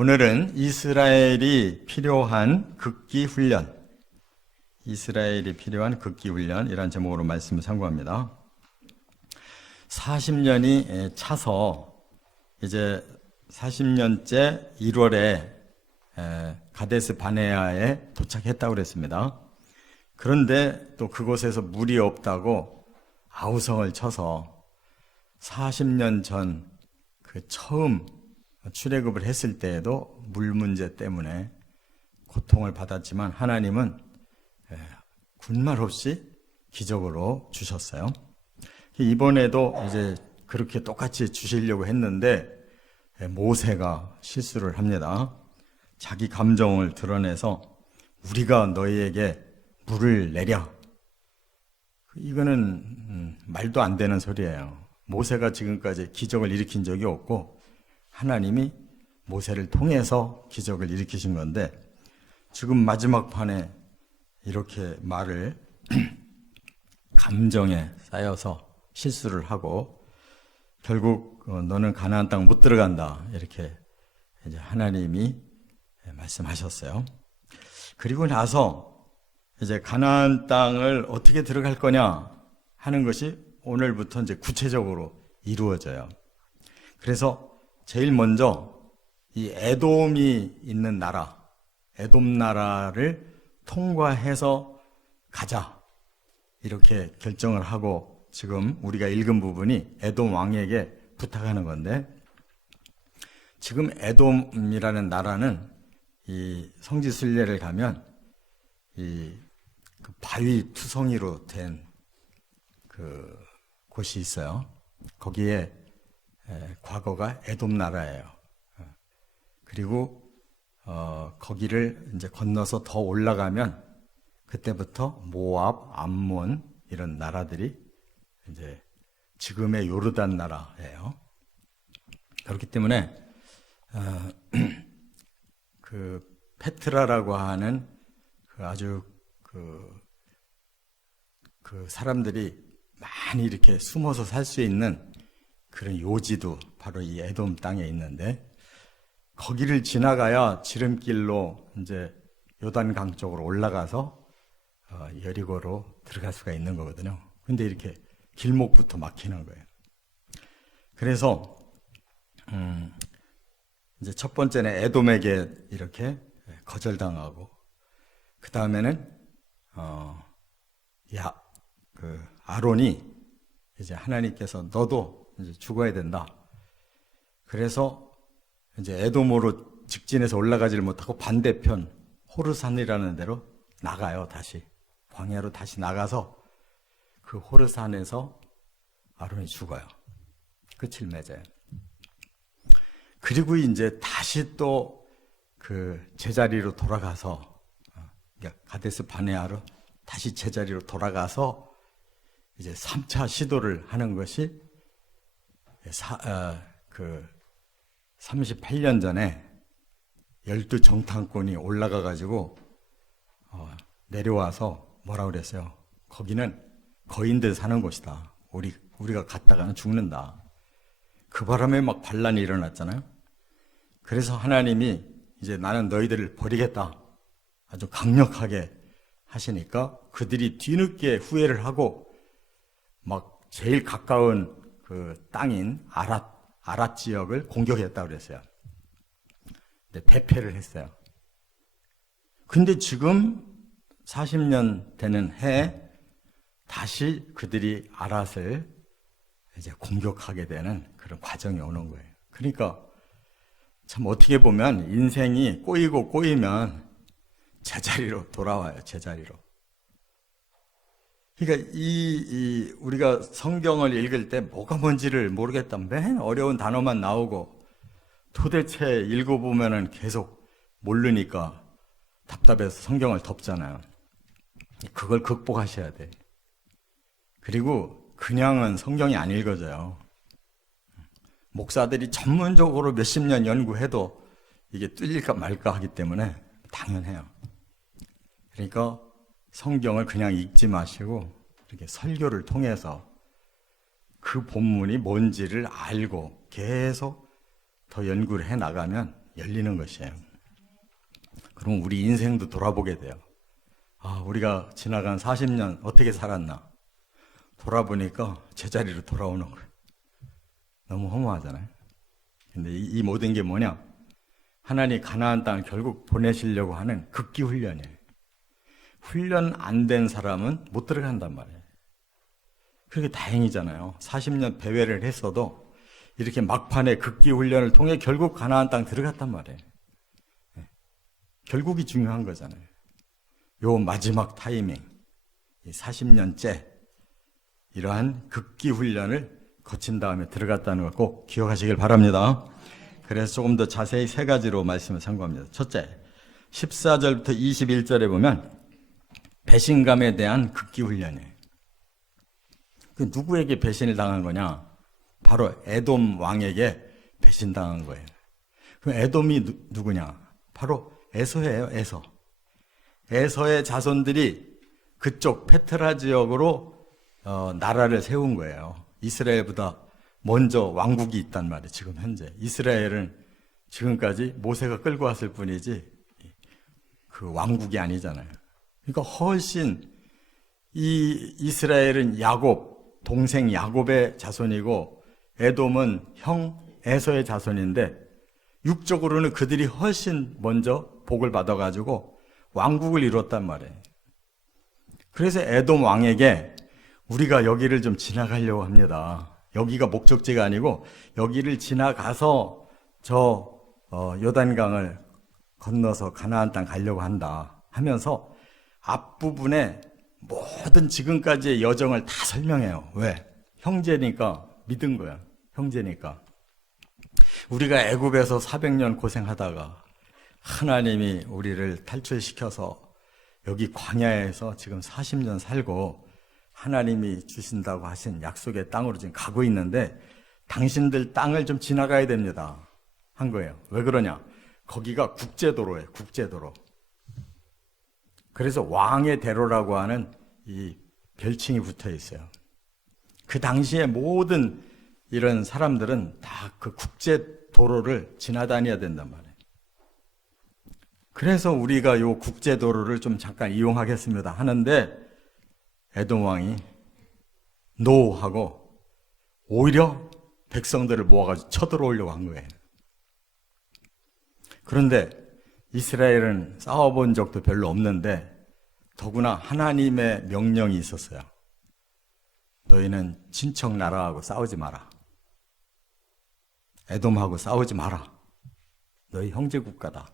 오늘은 이스라엘이 필요한 극기 훈련, 이란 제목으로 말씀을 참고합니다. 40년이 차서 이제 40년째 1월에 가데스 바네아에 도착했다고 그랬습니다. 그런데 또 그곳에서 물이 없다고 아우성을 쳐서 40년 전 그 처음 출애굽을 했을 때에도 물 문제 때문에 고통을 받았지만 하나님은 군말 없이 기적으로 주셨어요. 이번에도 이제 그렇게 똑같이 주시려고 했는데 모세가 실수를 합니다. 자기 감정을 드러내서 우리가 너희에게 물을 내랴. 이거는 말도 안 되는 소리예요. 모세가 지금까지 기적을 일으킨 적이 없고 하나님이 모세를 통해서 기적을 일으키신 건데 지금 마지막 판에 이렇게 말을 감정에 쌓여서 실수를 하고 결국 너는 가나안 땅 못 들어간다 이렇게 이제 하나님이 말씀하셨어요. 그리고 나서 이제 가나안 땅을 어떻게 들어갈 거냐 하는 것이 오늘부터 이제 구체적으로 이루어져요. 그래서 제일 먼저 이 에돔이 있는 나라, 에돔 나라를 통과해서 가자 이렇게 결정을 하고 지금 우리가 읽은 부분이 에돔 왕에게 부탁하는 건데 지금 에돔이라는 나라는 이 성지순례를 가면 이 그 바위 투성이로 된 그 곳이 있어요. 거기에 과거가 에돔 나라예요. 그리고 거기를 이제 건너서 더 올라가면 그때부터 모압, 암몬 이런 나라들이 이제 지금의 요르단 나라예요. 그렇기 때문에 그 페트라라고 하는 그 아주 그 사람들이 많이 이렇게 숨어서 살 수 있는 그런 요지도 바로 이 에돔 땅에 있는데 거기를 지나가야 지름길로 이제 요단강 쪽으로 올라가서 여리고로 들어갈 수가 있는 거거든요. 근데 이렇게 길목부터 막히는 거예요. 그래서 이제 첫 번째는 에돔에게 이렇게 거절당하고 그 다음에는 아론이 이제 하나님께서 너도 이제 죽어야 된다. 그래서 이제 에돔으로 직진해서 올라가지를 못하고 반대편 호르산이라는 데로 나가요. 다시 광야로 다시 나가서 그 호르산에서 아론이 죽어요. 끝을 맺어요. 그리고 이제 다시 또 그 제자리로 돌아가서 가데스 바네아로 다시 제자리로 돌아가서 이제 3차 시도를 하는 것이 38년 전에 12정탐꾼이 올라가 가지고 내려와서 뭐라고 그랬어요? 거기는 거인들 사는 곳이다. 우리가 갔다가는 죽는다. 그 바람에 막 반란이 일어났잖아요. 그래서 하나님이 이제 나는 너희들을 버리겠다. 아주 강력하게 하시니까 그들이 뒤늦게 후회를 하고 막 제일 가까운 그 땅인 아랏 지역을 공격했다고 그랬어요. 근데 대패를 했어요. 근데 지금 40년 되는 해에 다시 그들이 아랏을 이제 공격하게 되는 그런 과정이 오는 거예요. 그러니까 참 어떻게 보면 인생이 꼬이고 꼬이면 제자리로 돌아와요. 제자리로. 그러니까 우리가 성경을 읽을 때 뭐가 뭔지를 모르겠다. 맨 어려운 단어만 나오고 도대체 읽어보면은 계속 모르니까 답답해서 성경을 덮잖아요. 그걸 극복하셔야 돼. 그리고 그냥은 성경이 안 읽어져요. 목사들이 전문적으로 몇십 년 연구해도 이게 뚫릴까 말까 하기 때문에 당연해요. 그러니까 성경을 그냥 읽지 마시고 이렇게 설교를 통해서 그 본문이 뭔지를 알고 계속 더 연구를 해 나가면 열리는 것이에요. 그럼 우리 인생도 돌아보게 돼요. 아, 우리가 지나간 40년 어떻게 살았나? 돌아보니까 제자리로 돌아오는 거예요. 너무 허무하잖아요. 근데 이 모든 게 뭐냐? 하나님 가나안 땅을 결국 보내시려고 하는 극기 훈련이에요. 훈련 안 된 사람은 못 들어간단 말이에요. 그게 다행이잖아요. 40년 배회를 했어도 이렇게 막판에 극기 훈련을 통해 결국 가나안 땅 들어갔단 말이에요. 결국이 중요한 거잖아요. 요 마지막 타이밍, 40년째 이러한 극기 훈련을 거친 다음에 들어갔다는 걸 꼭 기억하시길 바랍니다. 그래서 조금 더 자세히 세 가지로 말씀을 참고합니다. 첫째, 14절부터 21절에 보면 배신감에 대한 극기 훈련이에요. 그 누구에게 배신을 당한 거냐? 바로 에돔 왕에게 배신당한 거예요. 그럼 에돔이 누구냐? 바로 에서예요, 에서. 에서의 자손들이 그쪽 페트라 지역으로 나라를 세운 거예요. 이스라엘보다 먼저 왕국이 있단 말이에요. 지금 현재 이스라엘은 지금까지 모세가 끌고 왔을 뿐이지 그 왕국이 아니잖아요. 그러니까 훨씬 이 이스라엘은 야곱, 동생 야곱의 자손이고 에돔은 형 에서의 자손인데 육적으로는 그들이 훨씬 먼저 복을 받아가지고 왕국을 이뤘단 말이에요. 그래서 에돔 왕에게 우리가 여기를 좀 지나가려고 합니다. 여기가 목적지가 아니고 여기를 지나가서 저 요단강을 건너서 가나안 땅 가려고 한다 하면서 앞부분에 모든 지금까지의 여정을 다 설명해요. 왜? 형제니까 믿은 거야. 형제니까. 우리가 애굽에서 400년 고생하다가 하나님이 우리를 탈출시켜서 여기 광야에서 지금 40년 살고 하나님이 주신다고 하신 약속의 땅으로 지금 가고 있는데 당신들 땅을 좀 지나가야 됩니다. 한 거예요. 왜 그러냐? 거기가 국제도로예요. 국제도로. 그래서 왕의 대로라고 하는 이 별칭이 붙어 있어요. 그 당시에 모든 이런 사람들은 다 그 국제도로를 지나다녀야 된단 말이에요. 그래서 우리가 이 국제도로를 좀 잠깐 이용하겠습니다 하는데 에돔 왕이 노 하고 오히려 백성들을 모아가지고 쳐들어오려고 한 거예요. 그런데 이스라엘은 싸워본 적도 별로 없는데 더구나 하나님의 명령이 있었어요. 너희는 친척 나라하고 싸우지 마라. 에돔하고 싸우지 마라. 너희 형제 국가다.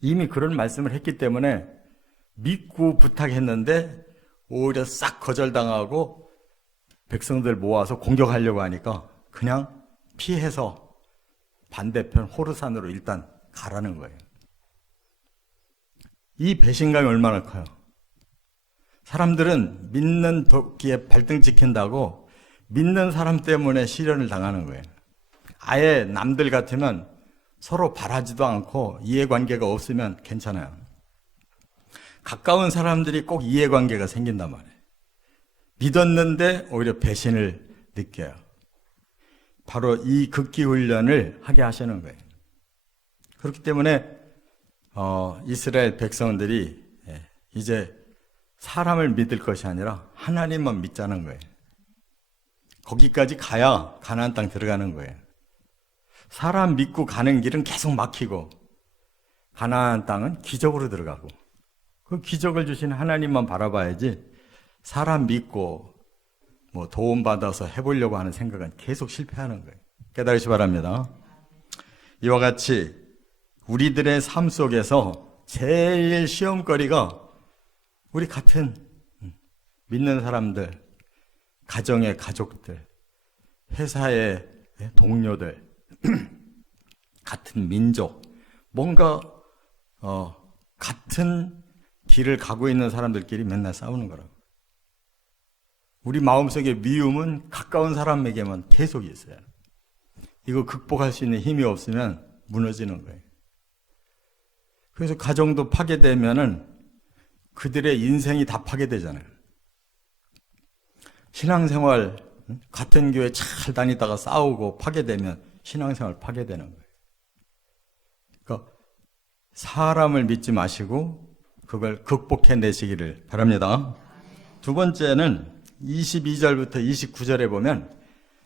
이미 그런 말씀을 했기 때문에 믿고 부탁했는데 오히려 싹 거절당하고 백성들 모아서 공격하려고 하니까 그냥 피해서 반대편 호르산으로 일단 가라는 거예요. 이 배신감이 얼마나 커요. 사람들은 믿는 도끼에 발등 찍힌다고 믿는 사람 때문에 시련을 당하는 거예요. 아예 남들 같으면 서로 바라지도 않고 이해관계가 없으면 괜찮아요. 가까운 사람들이 꼭 이해관계가 생긴단 말이에요. 믿었는데 오히려 배신을 느껴요. 바로 이 극기 훈련을 하게 하시는 거예요. 그렇기 때문에 이스라엘 백성들이 이제 사람을 믿을 것이 아니라 하나님만 믿자는 거예요. 거기까지 가야 가나안 땅 들어가는 거예요. 사람 믿고 가는 길은 계속 막히고 가나안 땅은 기적으로 들어가고 그 기적을 주신 하나님만 바라봐야지 사람 믿고 뭐 도움받아서 해보려고 하는 생각은 계속 실패하는 거예요. 깨달으시 바랍니다. 이와 같이 우리들의 삶 속에서 제일 시험거리가 우리 같은 믿는 사람들, 가정의 가족들, 회사의 동료들, 같은 민족, 뭔가 같은 길을 가고 있는 사람들끼리 맨날 싸우는 거라고. 우리 마음속에 미움은 가까운 사람에게만 계속 있어요. 이거 극복할 수 있는 힘이 없으면 무너지는 거예요. 그래서 가정도 파괴되면은 그들의 인생이 다 파괴되잖아요. 신앙생활, 같은 교회 잘 다니다가 싸우고 파괴되면 신앙생활 파괴되는 거예요. 그러니까 사람을 믿지 마시고 그걸 극복해내시기를 바랍니다. 두 번째는 22절부터 29절에 보면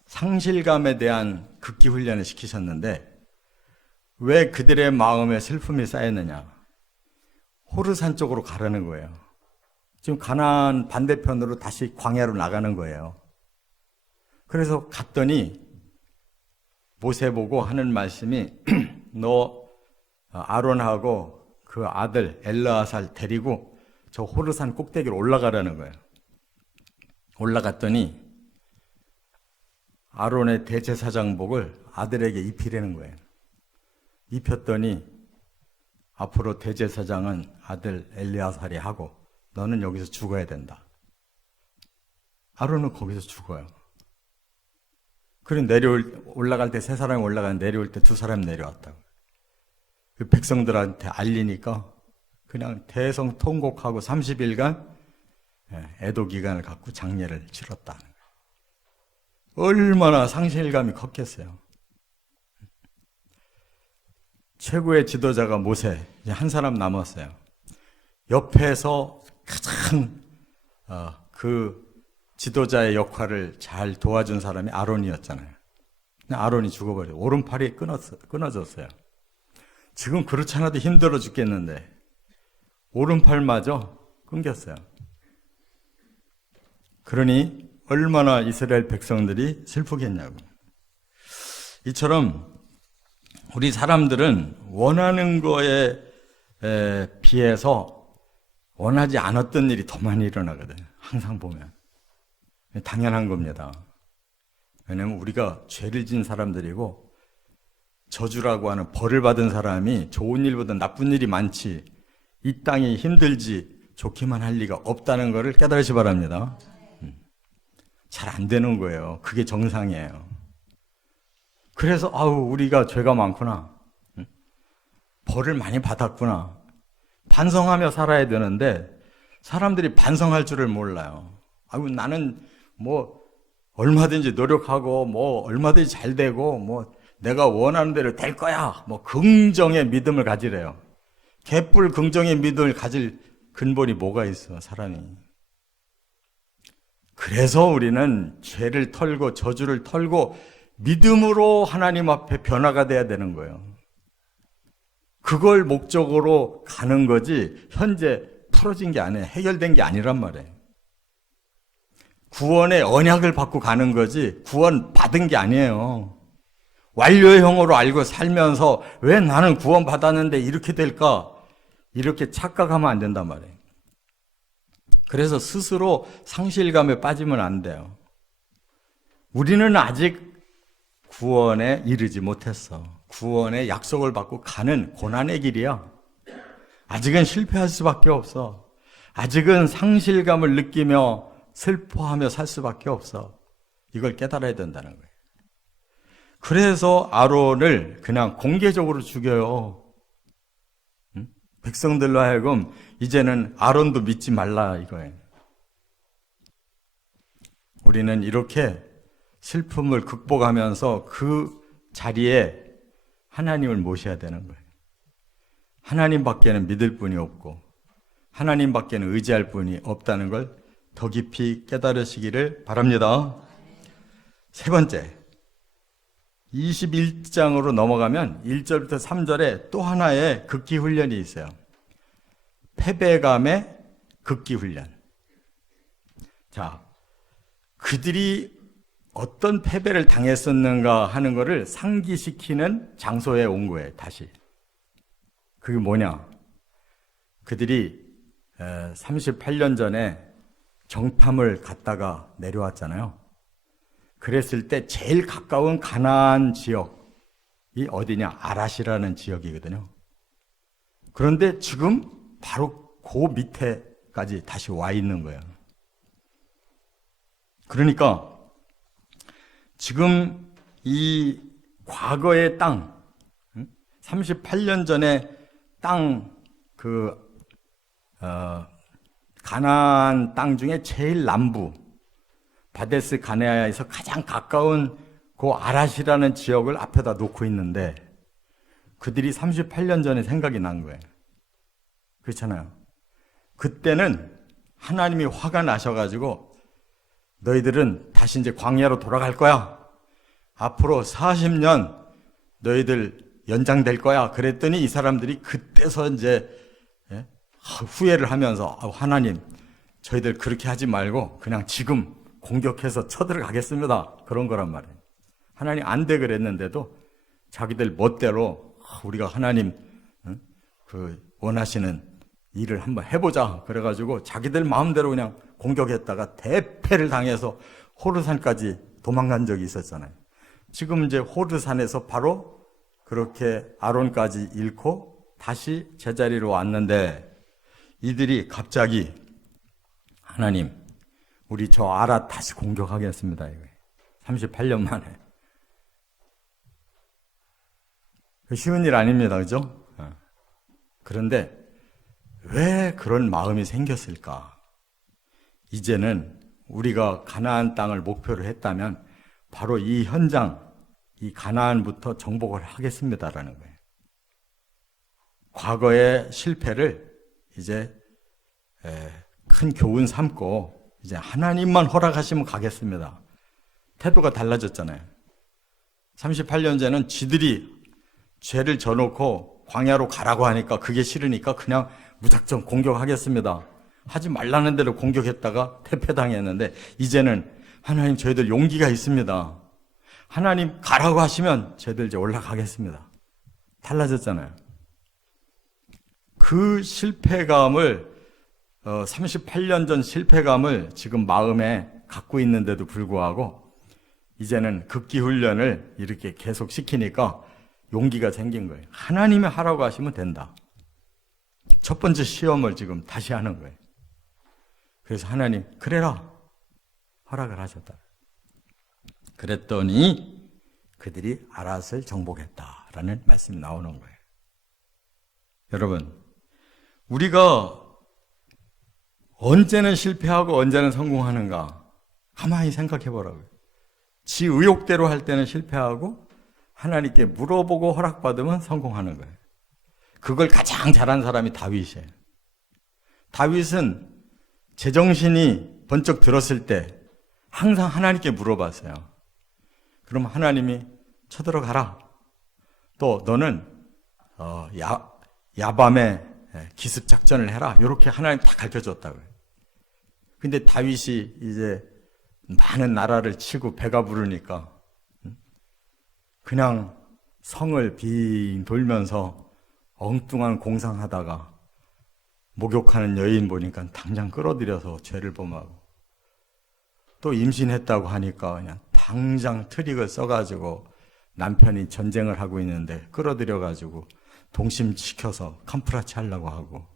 상실감에 대한 극기 훈련을 시키셨는데 왜 그들의 마음에 슬픔이 쌓였느냐? 호르산 쪽으로 가라는 거예요. 지금 가나안 반대편으로 다시 광야로 나가는 거예요. 그래서 갔더니 모세 보고 하는 말씀이 너 아론하고 그 아들 엘르아살 데리고 저 호르산 꼭대기로 올라가라는 거예요. 올라갔더니 아론의 대제사장복을 아들에게 입히라는 거예요. 입혔더니 앞으로 대제사장은 아들 엘르아살이 하고 너는 여기서 죽어야 된다. 아론은 거기서 죽어요. 그리고 올라갈 때 세 사람이 올라가는데 내려올 때 두 사람이 내려왔다고. 그 백성들한테 알리니까 그냥 대성통곡하고 30일간 애도 기간을 갖고 장례를 치렀다. 얼마나 상실감이 컸겠어요. 최고의 지도자가 모세, 이제 한 사람 남았어요. 옆에서 가장 그 지도자의 역할을 잘 도와준 사람이 아론이었잖아요. 근데 아론이 죽어버려요. 오른팔이 끊어졌어요. 지금 그렇지 않아도 힘들어 죽겠는데 오른팔마저 끊겼어요. 그러니 얼마나 이스라엘 백성들이 슬프겠냐고. 이처럼 우리 사람들은 원하는 거에 비해서 원하지 않았던 일이 더 많이 일어나거든요. 항상 보면. 당연한 겁니다. 왜냐하면 우리가 죄를 진 사람들이고 저주라고 하는 벌을 받은 사람이 좋은 일보다 나쁜 일이 많지 이 땅이 힘들지 좋기만 할 리가 없다는 것을 깨달으시 바랍니다. 잘 안 되는 거예요. 그게 정상이에요. 그래서 우리가 죄가 많구나. 벌을 많이 받았구나. 반성하며 살아야 되는데 사람들이 반성할 줄을 몰라요. 나는 얼마든지 노력하고 얼마든지 잘 되고 내가 원하는 대로 될 거야. 긍정의 믿음을 가지래요. 개뿔 긍정의 믿음을 가질 근본이 뭐가 있어, 사람이. 그래서 우리는 죄를 털고 저주를 털고 믿음으로 하나님 앞에 변화가 돼야 되는 거예요. 그걸 목적으로 가는 거지 현재 풀어진 게 아니에요. 해결된 게 아니란 말이에요. 구원의 언약을 받고 가는 거지 구원 받은 게 아니에요. 완료형으로 알고 살면서 왜 나는 구원 받았는데 이렇게 될까? 이렇게 착각하면 안 된단 말이에요. 그래서 스스로 상실감에 빠지면 안 돼요. 우리는 아직 구원에 이르지 못했어. 구원의 약속을 받고 가는 고난의 길이야. 아직은 실패할 수밖에 없어. 아직은 상실감을 느끼며 슬퍼하며 살 수밖에 없어. 이걸 깨달아야 된다는 거예요. 그래서 아론을 그냥 공개적으로 죽여요. 백성들로 하여금 이제는 아론도 믿지 말라 이거예요. 우리는 이렇게 슬픔을 극복하면서 그 자리에 하나님을 모셔야 되는 거예요. 하나님밖에는 믿을 분이 없고 하나님밖에는 의지할 분이 없다는 걸 더 깊이 깨달으시기를 바랍니다. 세 번째, 21장으로 넘어가면 1절부터 3절에 또 하나의 극기 훈련이 있어요. 패배감의 극기 훈련. 자, 그들이 어떤 패배를 당했었는가 하는 것을 상기시키는 장소에 온 거예요, 다시. 그게 뭐냐? 그들이 38년 전에 정탐을 갔다가 내려왔잖아요. 그랬을 때 제일 가까운 가나안 지역이 어디냐? 아랏이라는 지역이거든요. 그런데 지금 바로 그 밑에까지 다시 와 있는 거예요. 그러니까 지금 이 과거의 땅, 38년 전에 땅, 가나안 땅 중에 제일 남부, 바데스 가네아에서 가장 가까운 그 아랏이라는 지역을 앞에다 놓고 있는데 그들이 38년 전에 생각이 난 거예요. 그렇잖아요. 그때는 하나님이 화가 나셔가지고 너희들은 다시 이제 광야로 돌아갈 거야. 앞으로 40년 너희들 연장될 거야. 그랬더니 이 사람들이 그때서 이제 후회를 하면서 하나님, 저희들 그렇게 하지 말고 그냥 지금 공격해서 쳐들어가겠습니다. 그런 거란 말이에요. 하나님 안 돼 그랬는데도 자기들 멋대로 우리가 하나님 그 원하시는 일을 한번 해보자. 그래가지고 자기들 마음대로 그냥 공격했다가 대패를 당해서 호르산까지 도망간 적이 있었잖아요. 지금 이제 호르산에서 바로 그렇게 아론까지 잃고 다시 제자리로 왔는데 이들이 갑자기 하나님, 우리 저 아랏 다시 공격하겠습니다. 38년 만에. 쉬운 일 아닙니다. 그죠? 그런데 왜 그런 마음이 생겼을까? 이제는 우리가 가나안 땅을 목표로 했다면 바로 이 현장, 이 가나안부터 정복을 하겠습니다라는 거예요. 과거의 실패를 이제 큰 교훈 삼고 이제 하나님만 허락하시면 가겠습니다. 태도가 달라졌잖아요. 38년 전에는 지들이 죄를 져놓고 광야로 가라고 하니까 그게 싫으니까 그냥 무작정 공격하겠습니다. 하지 말라는 대로 공격했다가 패패당했는데 이제는 하나님 저희들 용기가 있습니다. 하나님 가라고 하시면 저희들 이제 올라가겠습니다. 달라졌잖아요. 그 실패감을 38년 전 실패감을 지금 마음에 갖고 있는데도 불구하고 이제는 극기 훈련을 이렇게 계속 시키니까 용기가 생긴 거예요. 하나님이 하라고 하시면 된다. 첫 번째 시험을 지금 다시 하는 거예요. 그래서 하나님 그래라 허락을 하셨다. 그랬더니 그들이 아랏을 정복했다라는 말씀이 나오는 거예요. 여러분, 우리가 언제는 실패하고 언제는 성공하는가 가만히 생각해 보라고요. 지 의욕대로 할 때는 실패하고 하나님께 물어보고 허락받으면 성공하는 거예요. 그걸 가장 잘한 사람이 다윗이에요. 다윗은 제정신이 번쩍 들었을 때 항상 하나님께 물어봤어요. 그럼 하나님이 쳐들어가라. 또 너는 야밤에 기습작전을 해라. 이렇게 하나님 다 가르쳐줬다고요. 근데 다윗이 이제 많은 나라를 치고 배가 부르니까 그냥 성을 빙 돌면서 엉뚱한 공상하다가 목욕하는 여인 보니까 당장 끌어들여서 죄를 범하고 또 임신했다고 하니까 그냥 당장 트릭을 써가지고 남편이 전쟁을 하고 있는데 끌어들여가지고 동심시켜서 캄프라치 하려고 하고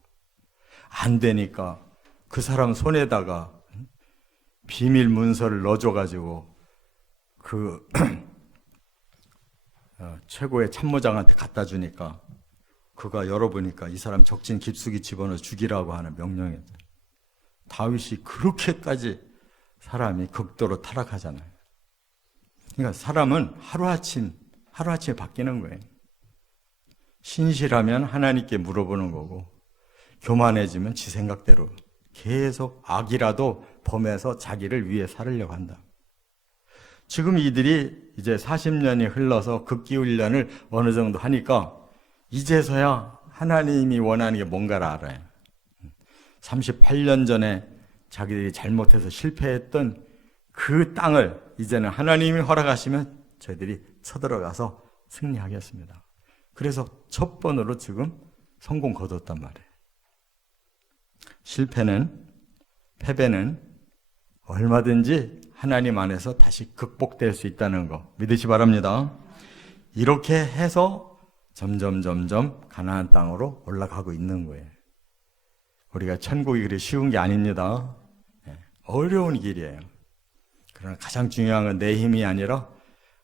안 되니까 그 사람 손에다가 비밀 문서를 넣어줘가지고 그 최고의 참모장한테 갖다 주니까 그가 열어보니까 이 사람 적진 깊숙이 집어넣어 죽이라고 하는 명령이었어요. 다윗이 그렇게까지 사람이 극도로 타락하잖아요. 그러니까 사람은 하루아침에 바뀌는 거예요. 신실하면 하나님께 물어보는 거고 교만해지면 지 생각대로 계속 악이라도 범해서 자기를 위해 살으려고 한다. 지금 이들이 이제 40년이 흘러서 극기훈련을 어느 정도 하니까 이제서야 하나님이 원하는 게 뭔가를 알아요. 38년 전에 자기들이 잘못해서 실패했던 그 땅을 이제는 하나님이 허락하시면 저희들이 쳐들어가서 승리하겠습니다. 그래서 첫 번으로 지금 성공 거뒀단 말이에요. 실패는, 패배는 얼마든지 하나님 안에서 다시 극복될 수 있다는 거 믿으시 바랍니다. 이렇게 해서 점점 가나안 땅으로 올라가고 있는 거예요. 우리가 천국이 그리 쉬운 게 아닙니다. 어려운 길이에요. 그러나 가장 중요한 건 내 힘이 아니라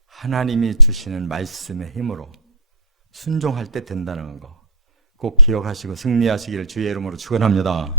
하나님이 주시는 말씀의 힘으로 순종할 때 된다는 거 꼭 기억하시고 승리하시기를 주의 이름으로 축원합니다.